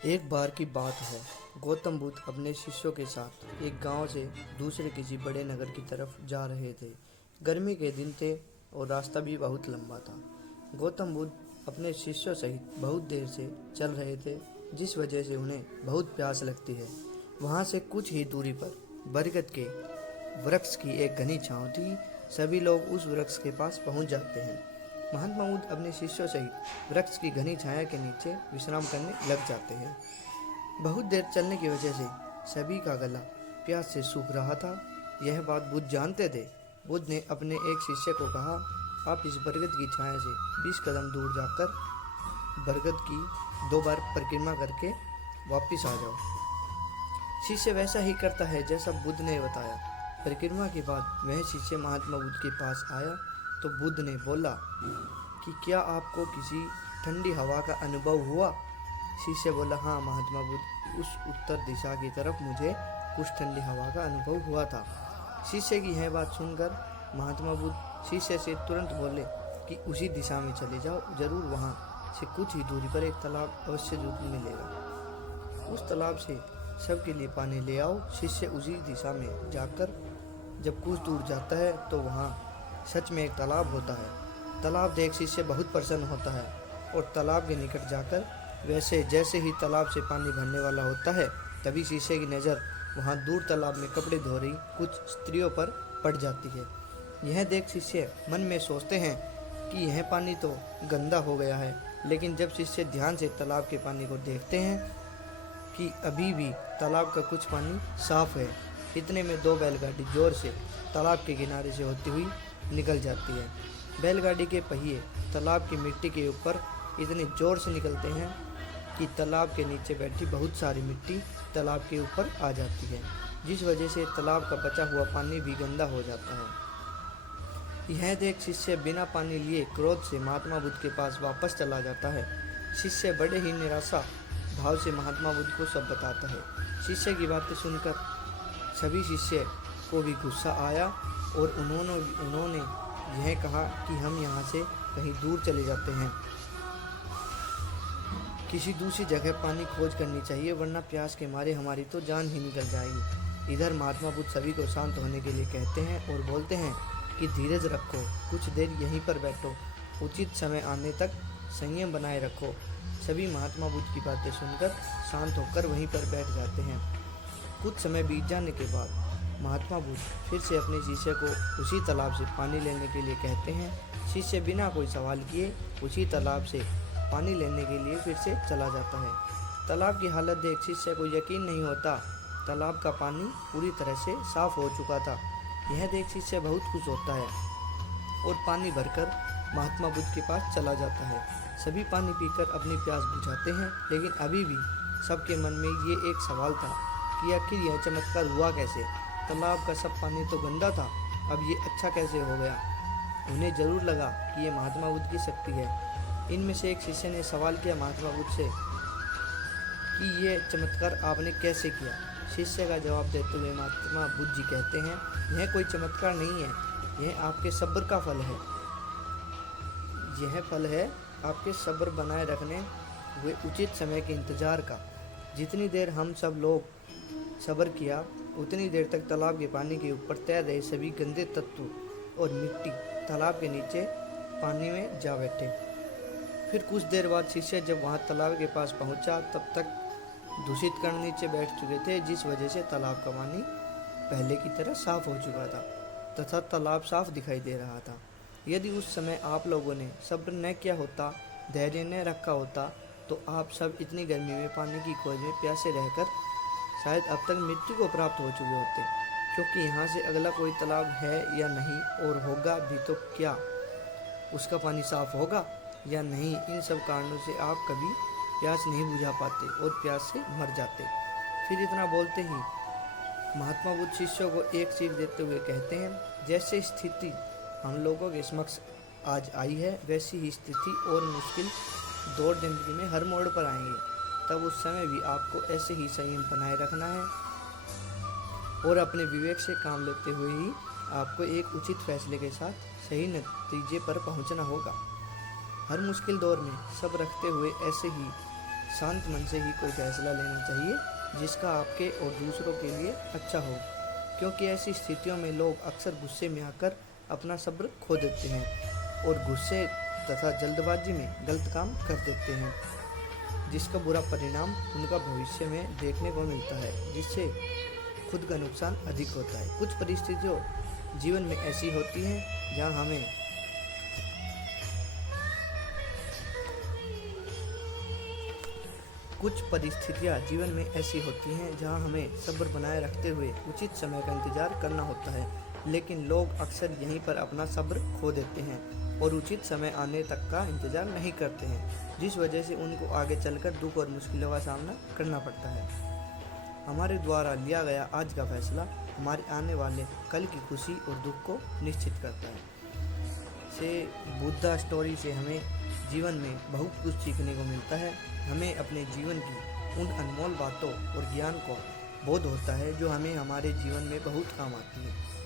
एक बार की बात है। गौतम बुद्ध अपने शिष्यों के साथ एक गांव से दूसरे किसी बड़े नगर की तरफ जा रहे थे। गर्मी के दिन थे और रास्ता भी बहुत लंबा था। गौतम बुद्ध अपने शिष्यों सहित बहुत देर से चल रहे थे, जिस वजह से उन्हें बहुत प्यास लगती है। वहां से कुछ ही दूरी पर बरगद के वृक्ष की एक घनी छांव थी। सभी लोग उस वृक्ष के पास पहुंच जाते हैं। महात्मा बुद्ध अपने शिष्यों सहित वृक्ष की घनी छाया के नीचे विश्राम करने लग जाते हैं। बहुत देर चलने की वजह से सभी का गला प्यास से सूख रहा था। यह बात बुद्ध जानते थे। बुद्ध ने अपने एक शिष्य को कहा, आप इस बरगद की छाया से 20 कदम दूर जाकर बरगद की 2 बार परिक्रमा करके वापस आ जाओ। शिष्य वैसा ही करता है जैसा बुद्ध ने बताया। परिक्रमा के बाद वह शिष्य महात्मा बुद्ध के पास आया तो बुद्ध ने बोला कि क्या आपको किसी ठंडी हवा का अनुभव हुआ? शिष्य बोला, हाँ महात्मा बुद्ध, उस उत्तर दिशा की तरफ मुझे कुछ ठंडी हवा का अनुभव हुआ था। शिष्य की यह बात सुनकर महात्मा बुद्ध शिष्य से तुरंत बोले कि उसी दिशा में चले जाओ, जरूर वहाँ से कुछ ही दूरी पर एक तालाब अवश्य जरूर मिलेगा। उस तालाब से सबके लिए पानी ले आओ। शिष्य उसी दिशा में जाकर जब कुछ दूर जाता है तो वहाँ सच में एक तालाब होता है। तालाब देख शिष्य बहुत प्रसन्न होता है और तालाब के निकट जाकर वैसे जैसे ही तालाब से पानी भरने वाला होता है, तभी शिष्य की नज़र वहाँ दूर तालाब में कपड़े धो रही कुछ स्त्रियों पर पड़ जाती है। यह देख शिष्य मन में सोचते हैं कि यह पानी तो गंदा हो गया है, लेकिन जब शिष्य ध्यान से तालाब के पानी को देखते हैं कि अभी भी तालाब का कुछ पानी साफ है, इतने में 2 बैलगाड़ी जोर से तालाब के किनारे से होती हुई निकल जाती है। बैलगाड़ी के पहिए तालाब की मिट्टी के ऊपर इतने जोर से निकलते हैं कि तालाब के नीचे बैठी बहुत सारी मिट्टी तालाब के ऊपर आ जाती है, जिस वजह से तालाब का बचा हुआ पानी भी गंदा हो जाता है। यह देख शिष्य बिना पानी लिए क्रोध से महात्मा बुद्ध के पास वापस चला जाता है। शिष्य बड़े ही निराशा भाव से महात्मा बुद्ध को सब बताता है। शिष्य की बातें सुनकर सभी शिष्य को भी गुस्सा आया और उन्होंने यह कहा कि हम यहाँ से कहीं दूर चले जाते हैं, किसी दूसरी जगह पानी खोज करनी चाहिए, वरना प्यास के मारे हमारी तो जान ही निकल जाएगी। इधर महात्मा बुद्ध सभी को शांत होने के लिए कहते हैं और बोलते हैं कि धीरज रखो, कुछ देर यहीं पर बैठो, उचित समय आने तक संयम बनाए रखो। सभी महात्मा बुद्ध की बातें सुनकर शांत होकर वहीं पर बैठ जाते हैं। कुछ समय बीत जाने के बाद महात्मा बुद्ध फिर से अपने शिष्य को उसी तालाब से पानी लेने के लिए कहते हैं। शिष्य बिना कोई सवाल किए उसी तालाब से पानी लेने के लिए फिर से चला जाता है। तालाब की हालत देख शिष्य को यकीन नहीं होता। तालाब का पानी पूरी तरह से साफ हो चुका था। यह देख शिष्य बहुत खुश होता है और पानी भरकर महात्मा बुद्ध के पास चला जाता है। सभी पानी पीकर अपनी प्यास बुझाते हैं, लेकिन अभी भी सबके मन में ये एक सवाल था कि आखिर यह चमत्कार हुआ कैसे? तालाब का सब पानी तो गंदा था, अब ये अच्छा कैसे हो गया? उन्हें जरूर लगा कि यह महात्मा बुद्ध की शक्ति है। इनमें से एक शिष्य ने सवाल किया महात्मा बुद्ध से कि यह चमत्कार आपने कैसे किया? शिष्य का जवाब देते हुए महात्मा बुद्ध जी कहते हैं, यह कोई चमत्कार नहीं है, यह आपके सब्र का फल है। यह फल है आपके सब्र बनाए रखने हुए उचित समय के इंतजार का। जितनी देर हम सब लोग सब्र किया, उतनी देर तक तालाब के पानी के ऊपर तैर रहे सभी गंदे तत्व और मिट्टी तालाब के नीचे पानी में जा बैठे। फिर कुछ देर बाद शिष्य जब वहाँ तालाब के पास पहुँचा, तब तक दूषित कण नीचे बैठ चुके थे, जिस वजह से तालाब का पानी पहले की तरह साफ हो चुका था तथा तालाब साफ दिखाई दे रहा था। यदि उस समय आप लोगों ने सब्र न किया होता, धैर्य न रखा होता, तो आप सब इतनी गर्मी में पानी की खोज में प्यासे रहकर शायद अब तक मृत्यु को प्राप्त हो चुके होते। क्योंकि यहाँ से अगला कोई तालाब है या नहीं, और होगा भी तो क्या उसका पानी साफ होगा या नहीं, इन सब कारणों से आप कभी प्यास नहीं बुझा पाते और प्यास से मर जाते। फिर इतना बोलते ही महात्मा बुद्ध शिष्यों को एक सीख देते हुए कहते हैं, जैसे स्थिति हम लोगों के समक्ष आज आई है, वैसी ही स्थिति और मुश्किल दौर जिंदगी में हर मोड़ पर आएंगे। तब उस समय भी आपको ऐसे ही संयम बनाए रखना है और अपने विवेक से काम लेते हुए ही आपको एक उचित फैसले के साथ सही नतीजे पर पहुंचना होगा। हर मुश्किल दौर में सब रखते हुए ऐसे ही शांत मन से ही कोई फैसला लेना चाहिए जिसका आपके और दूसरों के लिए अच्छा हो, क्योंकि ऐसी स्थितियों में लोग अक्सर गुस्से में आकर अपना सब्र खो देते हैं और गुस्से तथा जल्दबाजी में गलत काम कर देते हैं, जिसका बुरा परिणाम उनका भविष्य में देखने को मिलता है, जिससे खुद का नुकसान अधिक होता है। कुछ परिस्थितियों जीवन में ऐसी होती हैं जहां हमें कुछ परिस्थितियाँ जीवन में ऐसी होती हैं जहां हमें सब्र बनाए रखते हुए उचित समय का इंतजार करना होता है, लेकिन लोग अक्सर यहीं पर अपना सब्र खो देते हैं और उचित समय आने तक का इंतजार नहीं करते हैं, जिस वजह से उनको आगे चलकर दुख और मुश्किलों का सामना करना पड़ता है। हमारे द्वारा लिया गया आज का फैसला हमारे आने वाले कल की खुशी और दुख को निश्चित करता है। से बुद्धा स्टोरी से हमें जीवन में बहुत कुछ सीखने को मिलता है। हमें अपने जीवन की उन अनमोल बातों और ज्ञान को बोध होता है जो हमें हमारे जीवन में बहुत काम आती है।